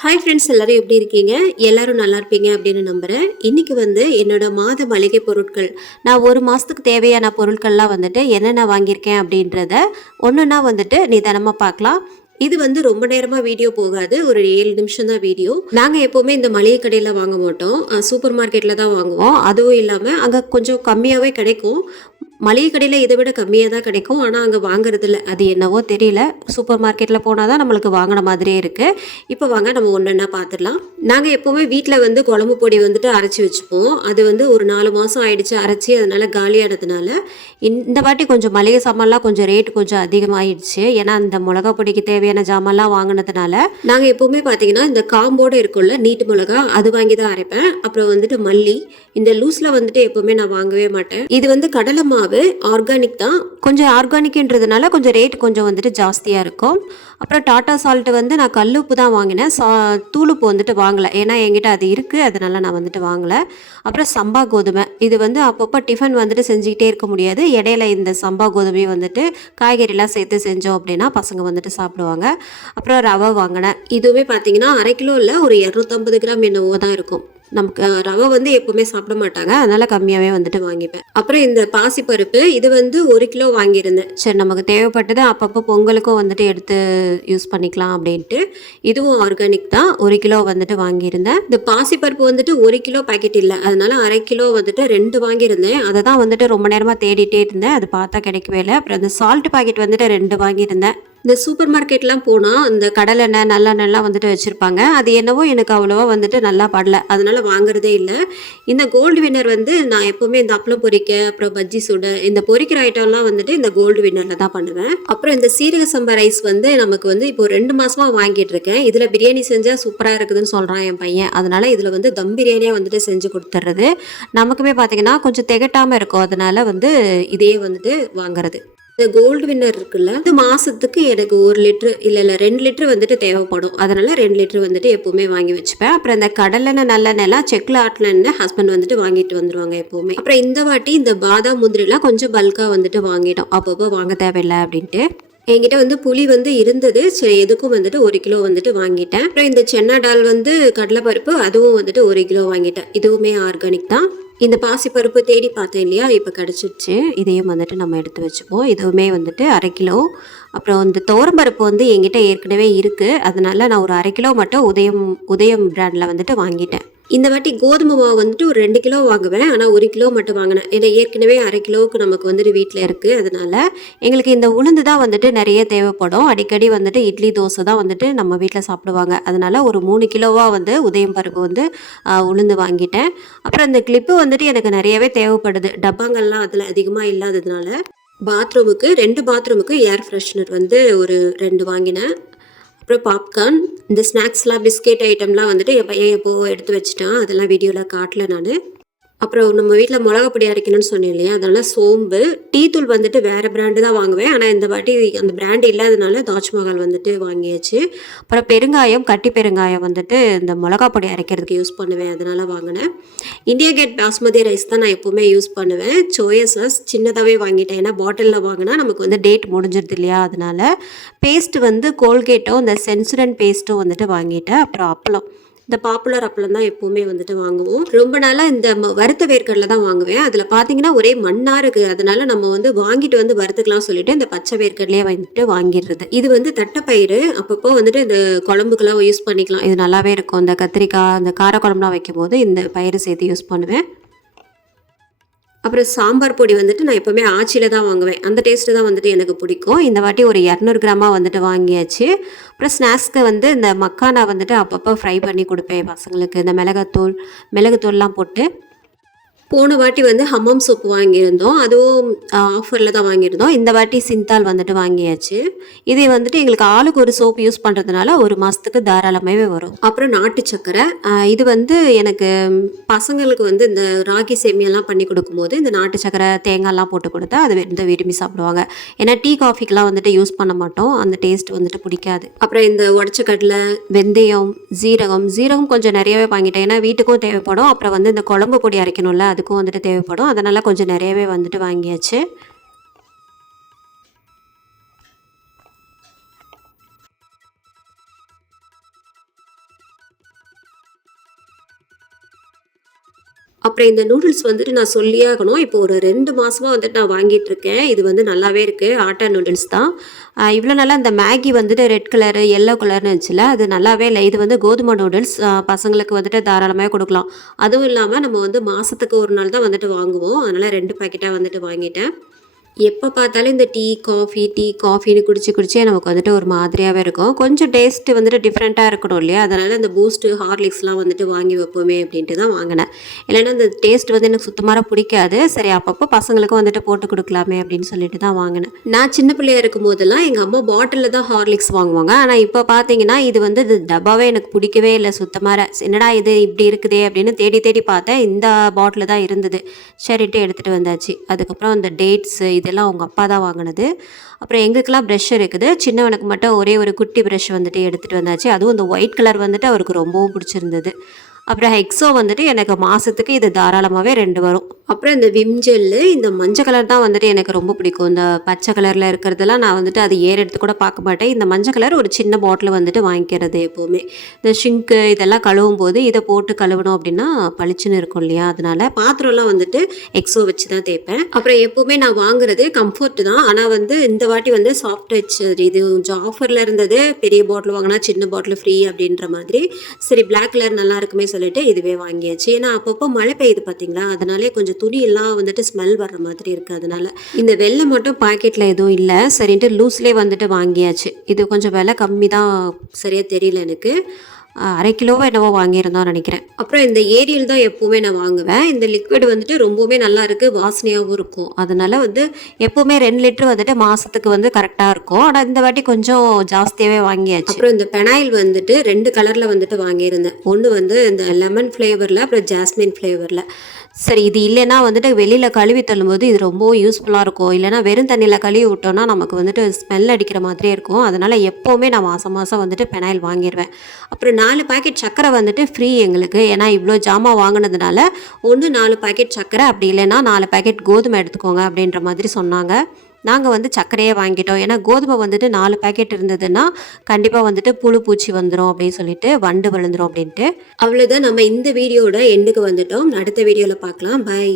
Hi friends எல்லோரும் எப்படி இருக்கீங்க? எல்லோரும் நல்லா இருப்பீங்க அப்படின்னு நம்புகிறேன் இன்றைக்கி வந்து என்னோட மாத மளிகை பொருட்கள். நான் ஒரு மாதத்துக்கு தேவையான பொருட்கள்லாம் வந்துட்டு என்னென்ன வாங்கியிருக்கேன் அப்படின்றத ஒன்றுன்னா வந்துட்டு நிதானமாக பார்க்கலாம். இது வந்து ரொம்ப நேரமாக வீடியோ போகாது. ஒரு ஏழு நிமிஷம் தான் வீடியோ. நாங்கள் எப்போவுமே இந்த மளிகை கடையில் வாங்க மாட்டோம். சூப்பர் மார்க்கெட்டில் தான் வாங்குவோம். அதுவும் இல்லாமல் அங்கே கொஞ்சம் கம்மியாகவே கிடைக்கும். மளிகை கடையில் இதை விட கம்மியாக தான் கிடைக்கும். ஆனால் அங்கே வாங்குறதில்ல. அது என்னவோ தெரியல. சூப்பர் மார்க்கெட்டில் போனால் தான் நம்மளுக்கு வாங்கின மாதிரியே இருக்குது இப்போ வாங்க நம்ம ஒன்றா பார்த்துடலாம் நாங்கள் எப்போவுமே வீட்டில் வந்து குழம்பு பொடி வந்துட்டு அரைச்சி வச்சுப்போம். அது வந்து ஒரு நாலு மாதம் ஆயிடுச்சு அரைச்சி அதனால் காலியானதுனால இந்த வாட்டி கொஞ்சம் மளிகை சாமான்லாம் கொஞ்சம் ரேட் கொஞ்சம் அதிகமாகிடுச்சு ஏன்னா இந்த மிளகா பொடிக்கு தேவையான ஜாமான்லாம் வாங்கினதுனால நாங்கள் எப்போவுமே பார்த்தீங்கன்னா இந்த காம்போடு இருக்கும்ல நீட்டு மிளகா அது வாங்கி தான் அரைப்பேன். அப்புறம் வந்துட்டு மல்லி இந்த லூஸில் வந்துட்டு எப்போவுமே நான் வாங்கவே மாட்டேன். இது வந்து கடலை மாவு ஆர்கானிக் தான். கொஞ்சம் ஆர்கானிக்ன்றதுனால கொஞ்சம் ரேட் கொஞ்சம் வந்துட்டு ஜாஸ்தியாக இருக்கும். அப்புறம் டாட்டா சால்ட்டு வந்து நான் கல் உப்பு தான் வாங்கினேன். சா தூளுப்பு வந்துட்டு வாங்கலை. ஏன்னா என்கிட்ட அது இருக்குது அதனால நான் வந்துட்டு வாங்கலை. அப்புறம் சம்பா கோதுமை. இது வந்து அப்பப்போ டிஃபன் வந்துட்டு செஞ்சுக்கிட்டே இருக்க முடியாது. இடையில இந்த சம்பா கோதுமையை வந்துட்டு காய்கறிலாம் சேர்த்து செஞ்சோம் அப்படின்னா பசங்க வந்துட்டு சாப்பிடுவாங்க. அப்புறம் ரவை வாங்கினேன். இதுவுமே பார்த்தீங்கன்னா அரை கிலோ இல்லை ஒரு இரநூத்தம்பது கிராம் என்னவோ தான் இருக்கும். நமக்கு ரவை வந்து எப்போவுமே சாப்பிட மாட்டாங்க. அதனால கம்மியாகவே வந்துட்டு வாங்கிப்பேன். அப்புறம் இந்த பாசிப்பருப்பு இது வந்து ஒரு கிலோ வாங்கியிருந்தேன். சரி நமக்கு தேவைப்பட்டது அப்பப்போ பொங்கலுக்கும் வந்துட்டு எடுத்து யூஸ் பண்ணிக்கலாம் அப்படின்ட்டு. இதுவும் ஆர்கானிக் தான். ஒரு கிலோ வந்துட்டு வாங்கியிருந்தேன். இந்த பாசிப்பருப்பு வந்துட்டு ஒரு கிலோ பாக்கெட் இல்லை. அதனால அரை கிலோ வந்துட்டு ரெண்டு வாங்கியிருந்தேன். அதை தான் வந்துட்டு ரொம்ப நேரமாக தேடிட்டே இருந்தேன். அது பார்த்தா கிடைக்கவே இல்லை. அப்புறம் இந்த சால்ட் பாக்கெட் வந்துட்டு ரெண்டு வாங்கியிருந்தேன். இந்த சூப்பர் மார்க்கெட்லாம் போனால் இந்த கடலெண்ணெய் நல்லெண்ணெய்லாம் வந்துட்டு வச்சுருப்பாங்க. அது என்னவோ எனக்கு அவ்வளோவா வந்துட்டு நல்லா படல அதனால் வாங்குறதே இல்லை. இந்த கோல்டு வின்னர் வந்து நான் எப்போவுமே இந்த அப்பளம் பொரிக்க அப்புறம் பஜ்ஜி சுட இந்த பொரிக்கிற ஐட்டம்லாம் வந்துட்டு இந்த கோல்டு வின்னரில் தான் பண்ணுவேன். அப்புறம் இந்த சீரக சம்பா ரைஸ் வந்து நமக்கு வந்து இப்போ ரெண்டு மாதமாக வாங்கிட்டு இருக்கேன். இதில் பிரியாணி செஞ்சால் சூப்பராக இருக்குதுன்னு சொல்கிறான் என் பையன். அதனால் இதில் வந்து தம் பிரியாணியாக வந்துட்டு செஞ்சு கொடுத்துட்றது நமக்குமே பார்த்தீங்கன்னா கொஞ்சம் திகட்டாமல் இருக்கும். அதனால் வந்து இதையே வந்துட்டு வாங்குறது. இந்த கோல்டு வின்னர் இருக்குல்ல இது மாசத்துக்கு எனக்கு ஒரு லிட்டரு இல்லை இல்லை ரெண்டு லிட்டரு வந்துட்டு தேவைப்படும். அதனால ரெண்டு லிட்டரு வந்துட்டு எப்பவுமே வாங்கி வச்சுப்பேன். அப்புறம் இந்த கடலெண்ணெய் நல்லெண்ணெய்லாம் செக்கில் ஆட்டின ஹஸ்பண்ட் வந்துட்டு வாங்கிட்டு வந்துருவாங்க எப்பவுமே. அப்புறம் இந்த வாட்டி இந்த பாதாம் முந்திரிலாம் கொஞ்சம் பல்காக வந்துட்டு வாங்கிட்டோம். அப்பப்போ வாங்க தேவையில்லை அப்படின்ட்டு. என்கிட்ட வந்து புளி வந்து இருந்தது. சரி எதுக்கும் வந்துட்டு ஒரு கிலோ வந்துட்டு வாங்கிட்டேன். அப்புறம் இந்த சென்னா டால் வந்து கடலைப்பருப்பு அதுவும் வந்துட்டு ஒரு கிலோ வாங்கிட்டேன். இதுவுமே ஆர்கானிக் தான். இந்த பாசிப்பருப்பு தேடி பார்த்தேன் இல்லையா? இப்போ கிடச்சிருச்சு. இதையும் வந்துட்டு நம்ம எடுத்து வச்சுப்போம். இதுவுமே வந்துட்டு அரை கிலோ. அப்புறம் இந்த துவரம்பருப்பு வந்து என்கிட்ட ஏற்கனவே இருக்குது அதனால நான் ஒரு அரை கிலோ மட்டும் உதயம் உதயம் பிராண்டில் வந்துட்டு வாங்கிட்டேன். இந்த வாட்டி கோதுமை மாவு வந்துட்டு ஒரு ரெண்டு கிலோ வாங்குவேன். ஆனால் ஒரு கிலோ மட்டும் வாங்கினேன். ஏன்னா ஏற்கனவே அரை கிலோவுக்கு நமக்கு வந்துட்டு வீட்டில் இருக்குது அதனால எங்களுக்கு இந்த உளுந்து தான் வந்துட்டு நிறைய தேவைப்படும். அடிக்கடி வந்துட்டு இட்லி தோசை தான் வந்துட்டு நம்ம வீட்டில் சாப்பிடுவாங்க. அதனால ஒரு மூணு கிலோவாக வந்து உதயம் பருப்பு வந்து உளுந்து வாங்கிட்டேன். அப்புறம் இந்த கிளிப்பு வந்துட்டு எனக்கு நிறையவே தேவைப்படுது. டப்பாங்கள்லாம் அதில் அதிகமாக இல்லாததுனால பாத்ரூமுக்கு ரெண்டு பாத்ரூமுக்கு ஏர் ஃப்ரெஷ்னர் வந்து ஒரு ரெண்டு வாங்கினேன். அப்புறம் பாப்கார்ன் இந்த ஸ்நாக்ஸ்லாம் பிஸ்கெட் ஐட்டம்லாம் வந்துட்டு என் பையன் எப்போ எடுத்து வச்சுட்டான் அதெல்லாம் வீடியோவில் காட்டல நான். அப்புறம் நம்ம வீட்டில் மிளகா பொடி அரைக்கணும்னு சொன்னேன் இல்லையா? அதனால சோம்பு டீ தூள் வந்துட்டு வேறு பிராண்டு தான் வாங்குவேன். ஆனால் இந்த வாட்டி அந்த பிராண்டு இல்லாதனால தாஜ்மஹால் வந்துட்டு வாங்கியாச்சு. அப்புறம் பெருங்காயம் கட்டி பெருங்காயம் வந்துட்டு இந்த மிளகா பொடி அரைக்கிறதுக்கு யூஸ் பண்ணுவேன். அதனால வாங்கினேன். இந்தியா கேட் பாஸ்மதி ரைஸ் தான் நான் எப்போவுமே யூஸ் பண்ணுவேன். சோயா சாஸ் சின்னதாகவே வாங்கிட்டேன். ஏன்னா பாட்டிலில் வாங்கினா நமக்கு வந்து டேட் முடிஞ்சிருது இல்லையா? அதனால பேஸ்ட் வந்து கோல்கேட்டும் இந்த சென்சுரன் பேஸ்ட்டும் வந்துட்டு வாங்கிட்டேன். அப்புறம் அப்பளம். இந்த பாப்புலர் அப்பளம் தான் எப்போவுமே வந்துட்டு வாங்குவோம். ரொம்ப நாளாக இந்த ம- வறுத்த வேர்க்கடலை தான் வாங்குவேன். அதில் பார்த்தீங்கன்னா ஒரே மண்ணாக இருக்குது அதனால நம்ம வந்து வாங்கிட்டு வந்து வறுத்துக்கலாம் சொல்லிட்டு இந்த பச்சை வேர்க்கடலையே வந்துட்டு வாங்கிடுறது. இது வந்து தட்டைப்பயிறு. அப்பப்போ வந்துட்டு இந்த குழம்புக்கெல்லாம் யூஸ் பண்ணிக்கலாம். இது நல்லாவே இருக்கும். இந்த கத்திரிக்காய் இந்த கார குழம்புலாம் வைக்கும்போது இந்த பயிறு சேர்த்து யூஸ் பண்ணுவேன். அப்புறம் சாம்பார் பொடி வந்துட்டு நான் எப்போவுமே ஆச்சியில் தான் வாங்குவேன். அந்த டேஸ்ட்டு தான் வந்துட்டு எனக்கு பிடிக்கும். இந்த வாட்டி ஒரு இரநூறு கிராமாக வந்துட்டு வாங்கியாச்சு. அப்புறம் ஸ்நாக்ஸ்க்கு வந்து இந்த மக்கானா வந்துட்டு அப்பப்போ ஃப்ரை பண்ணி கொடுப்பேன் பசங்களுக்கு. இந்த மிளகாத்தூள் மிளகுத்தூள்லாம் போட்டு. போன வாட்டி வந்து ஹம்மம் சோப்பு வாங்கியிருந்தோம். அதுவும் ஆஃபரில் தான் வாங்கியிருந்தோம். இந்த வாட்டி சிந்தால் வந்துட்டு வாங்கியாச்சு. இது வந்துட்டு எங்களுக்கு ஆளுக்கு ஒரு சோப்பு யூஸ் பண்ணுறதுனால ஒரு மாதத்துக்கு தாராளமாகவே வரும். அப்புறம் நாட்டு சக்கரை. இது வந்து எனக்கு பசங்களுக்கு வந்து இந்த ராகி சேமியெல்லாம் பண்ணி கொடுக்கும்போது இந்த நாட்டு சக்கரை தேங்காய்லாம் போட்டு கொடுத்தா அது இந்த விரும்பி சாப்பிடுவாங்க. ஏன்னா டீ காஃபிக்கெலாம் வந்துட்டு யூஸ் பண்ண மாட்டோம். அந்த டேஸ்ட் வந்துட்டு பிடிக்காது. அப்புறம் இந்த உடச்ச கடலை வெந்தயம் ஜீரகம் ஜீரகம் கொஞ்சம் நிறையவே வாங்கிட்டேன். ஏன்னா வீட்டுக்கும் தேவைப்படும். அப்புறம் வந்து இந்த குழம்பு பொடி அரைக்கணும்ல அதுக்கும் வந்துட்டு தேவைப்படும். அதனால் கொஞ்சம் நிறையவே வந்துட்டு வாங்கியாச்சு. அப்புறம் இந்த நூடுல்ஸ் வந்துட்டு நான் சொல்லியே ஆகணும். இப்போ ஒரு ரெண்டு மாதமாக வந்துட்டு நான் வாங்கிட்டு இருக்கேன். இது வந்து நல்லாவே இருக்குது ஆட்டா நூடுல்ஸ் தான். இவ்வளோ நாளாக இந்த மேகி வந்துட்டு ரெட் கலரு எல்லோ கலர்னு இருந்துச்சுல அது நல்லாவே இல்லை. இது வந்து கோதுமை நூடுல்ஸ் பசங்களுக்கு வந்துட்டு தாராளமாக கொடுக்கலாம். அதுவும் இல்லாமல் நம்ம வந்து மாதத்துக்கு ஒரு நாள் தான் வந்துட்டு வாங்குவோம். அதனால் ரெண்டு பாக்கெட்டாக வந்துட்டு வாங்கிட்டேன். எப்போ பார்த்தாலும் இந்த டீ காஃபி டீ காஃபின்னு குடிச்சு குடிச்சே நமக்கு வந்துட்டு ஒரு மாதிரியாகவே இருக்கும். கொஞ்சம் டேஸ்ட்டு வந்துட்டு டிஃப்ரெண்ட்டாக இருக்கணும் இல்லையா? அதனால் அந்த பூஸ்ட்டு ஹார்லிக்ஸ்லாம் வந்துட்டு வாங்கி வைப்போமே அப்படின்ட்டு தான் வாங்கினேன். இல்லைன்னா அந்த டேஸ்ட் வந்து எனக்கு சுத்தமாக பிடிக்காது. சரி அப்பப்போ பசங்களுக்கும் வந்துட்டு போட்டு கொடுக்கலாமே அப்படின்னு சொல்லிட்டு தான் வாங்கினேன். நான் சின்ன பிள்ளையா இருக்கும் போதெல்லாம் எங்கள் அம்மா பாட்டிலில் தான் ஹார்லிக்ஸ் வாங்குவாங்க. ஆனால் இப்போ பார்த்தீங்கன்னா இது வந்து இது டப்பாவே எனக்கு பிடிக்கவே இல்லை சுத்தமாக என்னடா இது இப்படி இருக்குதே அப்படின்னு தேடி தேடி பார்த்தேன். இந்த பாட்டில் தான் இருந்தது. சரிட்டு எடுத்துகிட்டு வந்தாச்சு. அதுக்கப்புறம் அந்த டேட்ஸு இதெல்லாம் அவங்க அப்பா தான் வாங்கினது. அப்புறம் எங்களுக்கெல்லாம் ப்ரெஷ் இருக்குது. சின்னவனுக்கு மட்டும் ஒரே ஒரு குட்டி ப்ரெஷ் வந்துட்டு எடுத்துகிட்டு வந்தாச்சு. அதுவும் இந்த ஒயிட் கலர் வந்துட்டு அவருக்கு ரொம்பவும் பிடிச்சிருந்தது. அப்புறம் ஹெக்ஸோ வந்துட்டு எனக்கு மாதத்துக்கு இது தாராளமாகவே ரெண்டு வரும். அப்புறம் இந்த விம் ஜெல்லு இந்த மஞ்சள் கலர் தான் வந்துட்டு எனக்கு ரொம்ப பிடிக்கும். இந்த பச்சை கலரில் இருக்கிறதெல்லாம் நான் வந்துட்டு அது ஏற எடுத்து கூட பார்க்க மாட்டேன். இந்த மஞ்சள் கலர் ஒரு சின்ன பாட்டில் வந்துட்டு வாங்கிக்கிறது எப்போவுமே. இந்த ஷிங்க்கு இதெல்லாம் கழுவும் போது இதை போட்டு கழுவணும் அப்படின்னா பளிச்சுன்னு இருக்கும் இல்லையா? அதனால பாத்திரம்லாம் வந்துட்டு எக்ஸோ வச்சு தான் தேய்ப்பேன். அப்புறம் எப்போவுமே நான் வாங்குறது கம்ஃபர்ட் தான். ஆனால் வந்து இந்த வாட்டி வந்து சாஃப்ட் டச் இது கொஞ்சம் ஆஃபரில் இருந்தது. பெரிய பாட்டில் வாங்கினா சின்ன பாட்டில் ஃப்ரீ அப்படின்ற மாதிரி. சரி பிளாக் கலர் நல்லா இருக்குமே சொல்லிட்டு இதுவே வாங்கியாச்சு. ஏன்னா அப்பப்போ மழை பெய்யுது பார்த்தீங்களா அதனாலே கொஞ்சம் துணி எல்லாம் வந்துட்டு ஸ்மெல் வர்ற மாதிரி இருக்கு அதனால. இந்த வெள்ளை மட்டும் பாக்கெட்டில் எதுவும் இல்லை. சரின்ட்டு லூஸ்லேயே வந்துட்டு வாங்கியாச்சு. இது கொஞ்சம் விலை கம்மி தான் சரியாக தெரியல எனக்கு. அரை கிலோவோ என்னவோ வாங்கியிருந்தோம் நினைக்கிறேன். அப்புறம் இந்த ஏரியல் தான் எப்போவுமே நான் வாங்குவேன். இந்த லிக்விட் வந்துட்டு ரொம்பவுமே நல்லா இருக்குது வாசனையாகவும் இருக்கும். அதனால் வந்து எப்போவுமே ரெண்டு லிட்டர் வந்துட்டு மாதத்துக்கு வந்து கரெக்டாக இருக்கும். ஆனால் இந்த வாட்டி கொஞ்சம் ஜாஸ்தியாகவே வாங்கியாச்சு. அப்புறம் இந்த பெனாயில் வந்துட்டு ரெண்டு கலரில் வந்துட்டு வாங்கியிருந்தேன். ஒன்று வந்து இந்த லெமன் ஃப்ளேவரில் அப்புறம் ஜாஸ்மின் ஃப்ளேவரில் சரி இது இல்லைன்னா வந்துட்டு வெளியில் கழுவி தள்ளும்போது இது ரொம்ப யூஸ்ஃபுல்லாக இருக்கும். இல்லைன்னா வெறும் தண்ணியில் கழுவி விட்டோம்னா நமக்கு வந்துட்டு ஸ்மெல் அடிக்கிற மாதிரியே இருக்கும். அதனால் எப்போவுமே நான் மாதம் மாதம் வந்துட்டு பெனாயில் வாங்கிடுவேன் அப்புறம் நாலு பாக்கெட் சக்கரை வந்துட்டு ஃப்ரீ எங்களுக்கு. ஏன்னா இவ்வளோ ஜாமான் வாங்கினதுனால ஒன்று நாலு பாக்கெட் சக்கரை அப்படி இல்லைன்னா நாலு பாக்கெட் கோதுமை எடுத்துக்கோங்க அப்படின்ற மாதிரி சொன்னாங்க. நாங்கள் வந்து சர்க்கரையே வாங்கிட்டோம். ஏன்னா கோதுமை வந்துட்டு நாலு பேக்கெட் இருந்ததுன்னா கண்டிப்பாக வந்துட்டு புழு பூச்சி வந்துடும் அப்படின்னு சொல்லிட்டு வண்டு விழுந்துடும் அப்படின்ட்டு. அவ்வளோதான் நம்ம இந்த வீடியோட எண்டுக்கு வந்துட்டோம். அடுத்த வீடியோவில் பார்க்கலாம். பை